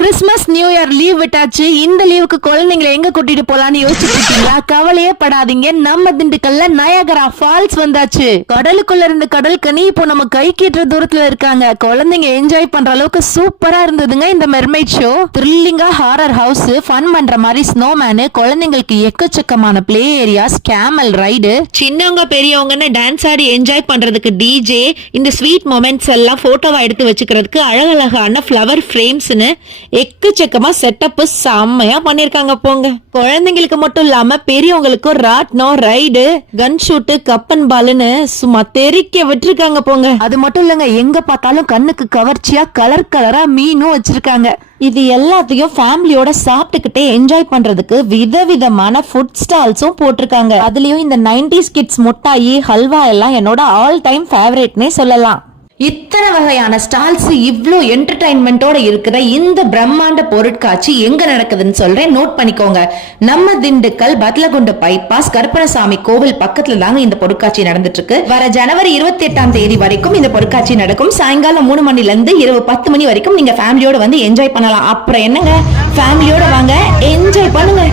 Christmas new year leave விட்டாச்சு. இந்த லீவுக்கு குழந்தைங்களை எங்க கூட்டிட்டு போலான்னு யோசிச்சுட்டு இருக்கீங்களா? கவலையே படாதீங்க, நம்ம திண்டுக்கல்ல நயாகரா ஃபால்ஸ் வந்தாச்சு. கடலுக்குள்ள இருந்த கடல் கனி இப்போ நம்ம கை கீட்டுற தூரத்துல இருக்காங்க. குழந்தைங்க என்ஜாய் பண்ற அளவுக்கு சூப்பரா இருந்ததுங்க இந்த மெர்மைட் ஷோ. த்ரில்லிங்கா ஹாரர் ஹவுஸ், ஃபன் பண்ற மாதிரி ஸ்னோமேனு, குழந்தைங்களுக்கு எக்கச்சக்கமான பிளே ஏரியாஸ், கேமல் ரைடு, சின்னவங்க பெரியவங்கன்னு டான்ஸ் ஆடி என்ஜாய் பண்றதுக்கு டிஜே, இந்த ஸ்வீட் மொமெண்ட்ஸ் எல்லாம் போட்டோவா எடுத்து வச்சுக்கிறதுக்கு அழகழகான ஃபிளவர் ஃப்ரேம்ஸ்னு எக்கச்சக்கமா செட்டப் செம்மையா பண்ணிருக்காங்க போங்க. குழந்தைங்களுக்கு மட்டும் இல்லாம பெரியவங்களுக்கும் ராட்னம், ரைடு, கன் ஷூட்டு, கப்பன் பாலுன்னு சும்மா தெறிக்க விட்டுருக்காங்க போங்க. அது மட்டும் இல்லங்க, எங்க பார்த்தாலும் கண்ணுக்கு கவர்ச்சியா கலர் கலரா மீனும் வச்சிருக்காங்க. இது எல்லாத்தையும் ஃபேமிலியோட சாப்பிட்டுக்கிட்டே என்ஜாய் பண்றதுக்கு விதவிதமான ஃபுட் ஸ்டால்ஸும் போட்டிருக்காங்க. அதுலயும் இந்த 90s கிட்ஸ் முட்டாயி, ஹல்வா எல்லாம் என்னோட ஆல் டைம் ஃபேவரட்னே சொல்லலாம். இத்தனை வகையான ஸ்டால்ஸ், இவ்ளோ என்டர்டைன்மெண்டோட இருக்கிற இந்த பிரம்மாண்ட பொருட்காட்சி எங்க நடக்குதுன்னு சொல்றேன், நோட் பண்ணிக்கோங்க. நம்ம திண்டுக்கல் பத்லகுண்டு பைபாஸ் கருப்பணசாமி கோவில் பக்கத்துல தாங்க இந்த பொருட்காட்சி நடந்துட்டு இருக்கு. வர ஜனவரி 28ஆம் தேதி வரைக்கும் இந்த பொருட்காட்சி நடக்கும். சாயங்காலம் 3 மணில இருந்து இரவு 10 மணி வரைக்கும் நீங்க ஃபேமிலியோட வந்து என்ஜாய் பண்ணலாம். அப்புறம் என்னங்க, ஃபேமிலியோட வாங்க, என்ஜாய் பண்ணுங்க.